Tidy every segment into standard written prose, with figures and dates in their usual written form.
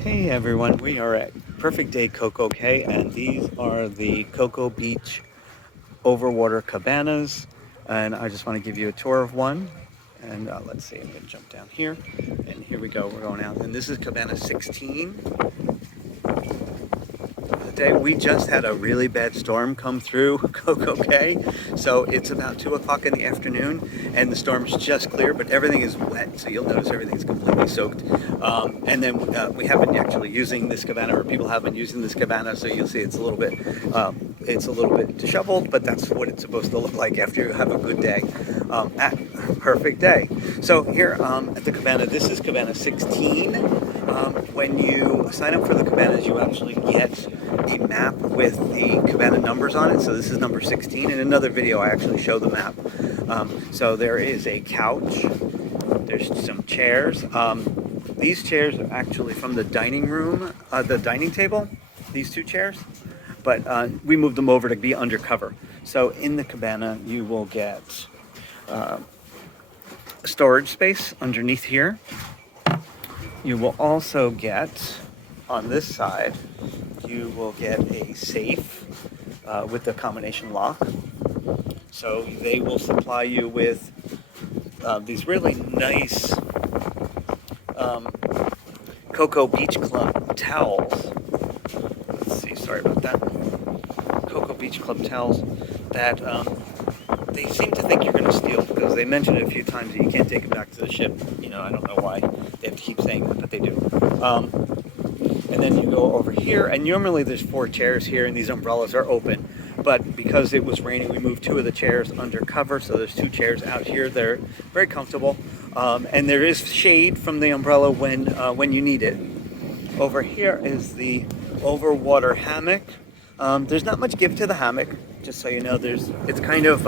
Hey everyone, we are at Perfect Day CocoCay, and these are the Cocoa Beach overwater cabanas. And I just want to give you a tour of one. And let's see, I'm going to jump down here. And here we go, we're going out. And this is Cabana 16. Today we just had a really bad storm come through CocoCay, so it's about 2 o'clock in the afternoon and the storm's just clear, but everything is wet, so you'll notice everything's completely soaked. And then we have been actually using this cabana, or people have been using this cabana, so you'll see it's a little bit disheveled, but that's what it's supposed to look like after you have a good day at Perfect Day. So here at the cabana, this is Cabana 16. When you sign up for the cabanas, you actually get a map with the cabana numbers on it. So this is number 16. In another video, I actually show the map. So there is a couch. There's some chairs. These chairs are actually from the dining room, the dining table, these two chairs. But we moved them over to be undercover. So in the cabana, you will get storage space underneath here. You will also get, on this side, you will get a safe with the combination lock. So they will supply you with these really nice Cocoa Beach Club towels. Let's see, sorry about that. Cocoa Beach Club towels that they seem to think you're going to steal, because they mentioned it a few times that you can't take them back to the ship. You know, I don't know why they have to keep saying that, but they do. And then you go over here, and normally there's 4 chairs here, and these umbrellas are open. But because it was raining, we moved 2 of the chairs undercover, so there's 2 chairs out here. They're very comfortable, and there is shade from the umbrella when you need it. Over here is the overwater hammock. There's not much give to the hammock, just so you know. It's kind of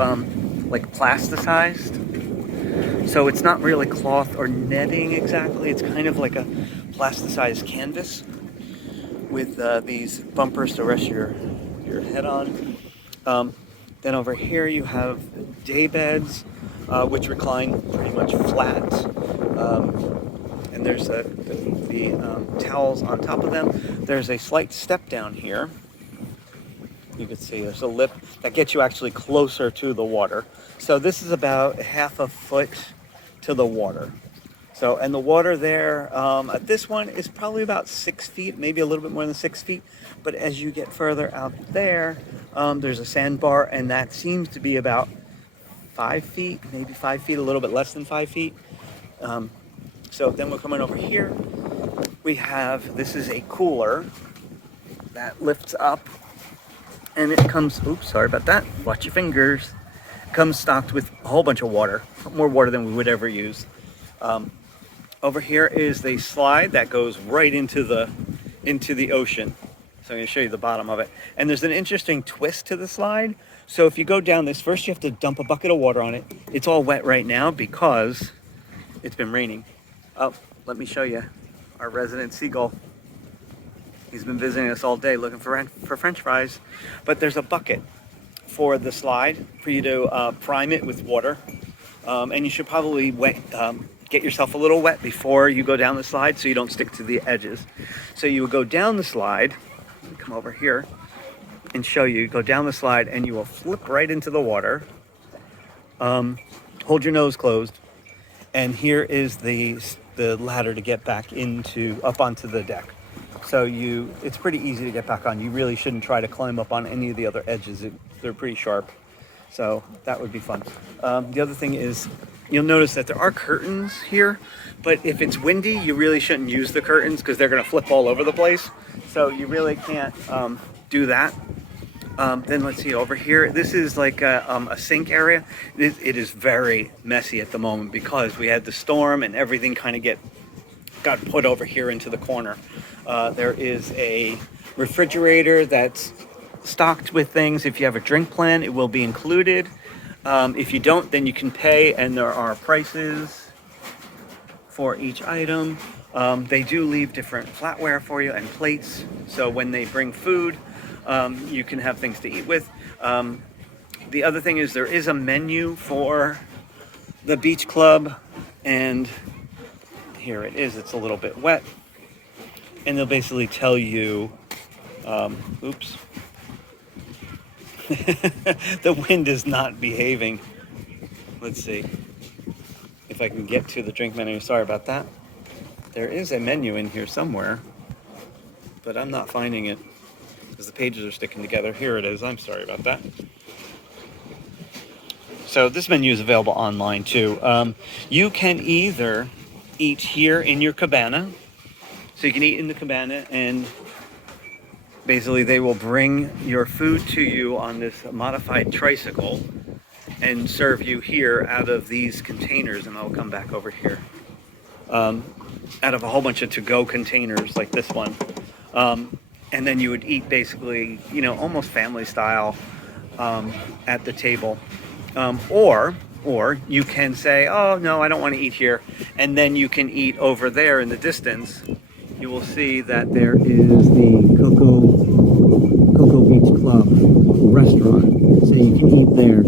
like plasticized, so it's not really cloth or netting exactly. It's kind of like a plasticized canvas with these bumpers to rest your head on. Then over here you have day beds, which recline pretty much flat. And there's the towels on top of them. There's a slight step down here. You can see there's a lip that gets you actually closer to the water. So this is about half a foot to the water. So, and the water there, this one is probably about 6 feet, maybe a little bit more than 6 feet. But as you get further out there, there's a sandbar, and that seems to be about 5 feet, maybe 5 feet, a little bit less than 5 feet. So then we're coming over here. We have, this is a cooler that lifts up, and it comes, oops, sorry about that. Watch your fingers. It comes stocked with a whole bunch of water, more water than we would ever use. Over here is the slide that goes right into the ocean. So I'm going to show you the bottom of it. And there's an interesting twist to the slide. So if you go down this, first you have to dump a bucket of water on it. It's all wet right now because it's been raining. Oh, let me show you our resident seagull. He's been visiting us all day looking for French fries. But there's a bucket for the slide for you to prime it with water. And you should probably get yourself a little wet before you go down the slide so you don't stick to the edges. So you will go down the slide. Let me come over here and show you. Go down the slide and you will flip right into the water. Hold your nose closed. And here is the ladder to get back up onto the deck. So it's pretty easy to get back on. You really shouldn't try to climb up on any of the other edges. They're pretty sharp. So that would be fun. The other thing is, you'll notice that there are curtains here, but if it's windy, you really shouldn't use the curtains because they're going to flip all over the place. So you really can't do that. Then let's see over here. This is like a sink area. It is very messy at the moment because we had the storm and everything kind of got put over here into the corner. There is a refrigerator that's stocked with things. If you have a drink plan, it will be included. If you don't, then you can pay, and there are prices for each item. They do leave different flatware for you and plates, so when they bring food, you can have things to eat with. The other thing is there is a menu for the beach club, and here it is. It's a little bit wet. and they'll basically tell you, oops, the wind is not behaving. Let's see if I can get to the drink menu. Sorry about that. There is a menu in here somewhere, but I'm not finding it because the pages are sticking together. Here it is. I'm sorry about that. So this menu is available online too. You can either eat here in your cabana. So you can eat in the cabana, and basically they will bring your food to you on this modified tricycle and serve you here out of these containers, and I'll come back over here. Out of a whole bunch of to-go containers like this one. And then you would eat basically, almost family style at the table. Or you can say, oh, no, I don't want to eat here. And then you can eat over there in the distance. You will see that there is the Coco Beach Club restaurant. So you can eat there.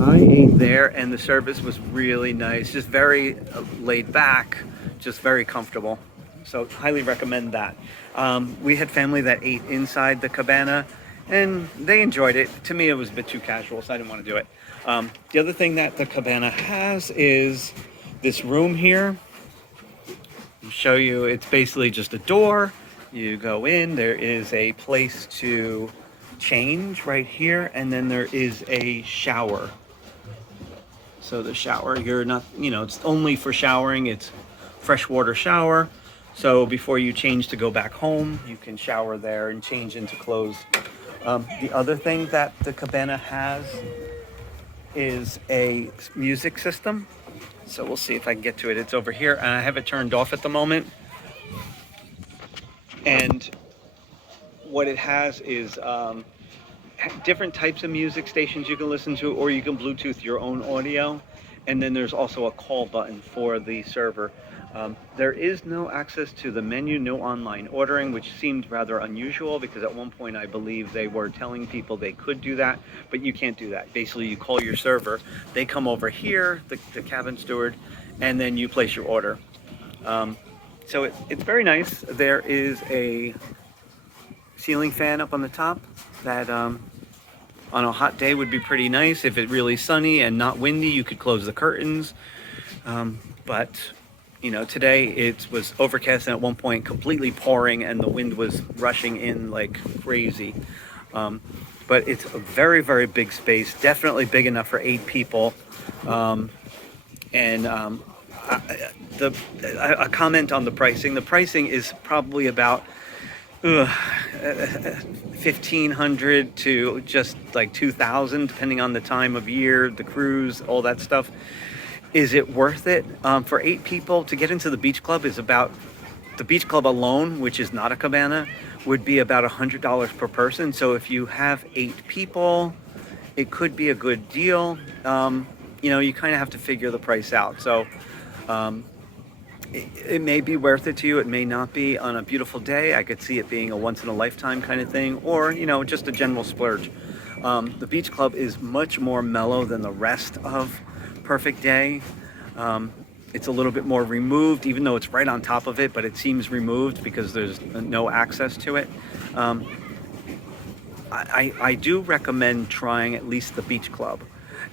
I ate there, and the service was really nice. Just very laid back, just very comfortable. So highly recommend that. We had family that ate inside the cabana, and they enjoyed it. To me, it was a bit too casual, so I didn't want to do it. The other thing that the cabana has is this room here. I'll show you. It's basically just a door. You go in. There is a place to change right here, and then there is a shower. So the shower, you're not, it's only for showering. It's freshwater shower. So before you change to go back home, you can shower there and change into clothes. The other thing that the cabana has is a music system. So we'll see if I can get to it. It's over here, and I have it turned off at the moment. And what it has is different types of music stations you can listen to, or you can Bluetooth your own audio. And then there's also a call button for the server. There is no access to the menu, no online ordering, which seemed rather unusual because at one point I believe they were telling people they could do that, but you can't do that. Basically, you call your server, they come over here, the cabin steward, and then you place your order. So it's very nice. There is a ceiling fan up on the top that on a hot day would be pretty nice. If it's really sunny and not windy, you could close the curtains. But today it was overcast and at one point completely pouring, and the wind was rushing in like crazy. But it's a very, very big space, definitely big enough for 8 people. A comment on the pricing. The pricing is probably about $1,500 to just like $2,000, depending on the time of year, the cruise, all that stuff. Is it worth it? For 8 people to get into the beach club is about, the beach club alone, which is not a cabana, would be about $100 per person. So if you have 8 people, it could be a good deal. You kind of have to figure the price out. So it may be worth it to you. It may not be. On a beautiful day, I could see it being a once in a lifetime kind of thing, or just a general splurge. The beach club is much more mellow than the rest of Perfect Day. It's a little bit more removed, even though it's right on top of it, but it seems removed because there's no access to it. I do recommend trying at least the beach club.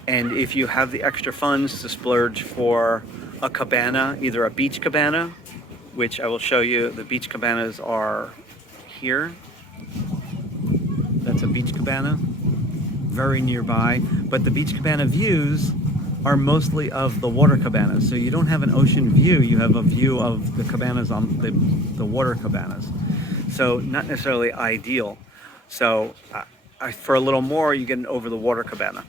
And if you have the extra funds to splurge for a cabana, either a beach cabana, which I will show you, the beach cabanas are here. That's a beach cabana, very nearby. But the beach cabana views are mostly of the water cabanas. So you don't have an ocean view, you have a view of the cabanas on the water cabanas. So not necessarily ideal. So for a little more, you get an over the water cabana.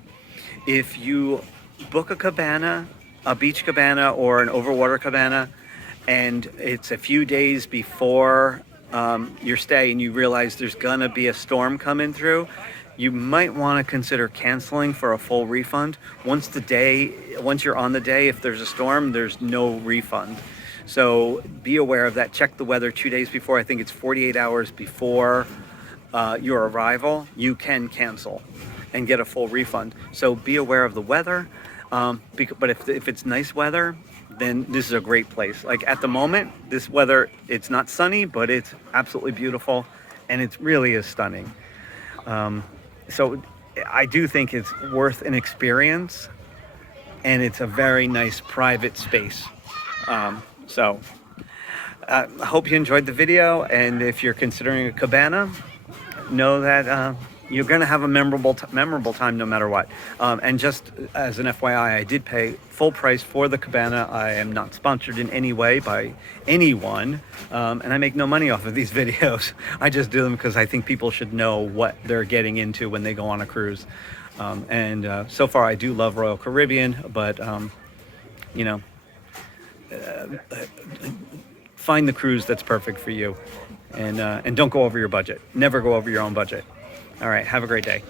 If you book a cabana, a beach cabana or an overwater cabana, and it's a few days before your stay and you realize there's gonna be a storm coming through, you might want to consider canceling for a full refund. Once you're on the day, if there's a storm, there's no refund. So be aware of that. Check the weather 2 days before. I think it's 48 hours before your arrival. You can cancel and get a full refund. So be aware of the weather. But if it's nice weather, then this is a great place. Like at the moment, this weather, it's not sunny, but it's absolutely beautiful, and it really is stunning. So I do think it's worth an experience, and it's a very nice private space. I hope you enjoyed the video, and if you're considering a cabana, know that you're going to have a memorable time no matter what. And just as an FYI, I did pay full price for the cabana. I am not sponsored in any way by anyone, and I make no money off of these videos. I just do them because I think people should know what they're getting into when they go on a cruise. So far, I do love Royal Caribbean, but you know, find the cruise that's perfect for you, and don't go over your budget. Never go over your own budget. All right, have a great day.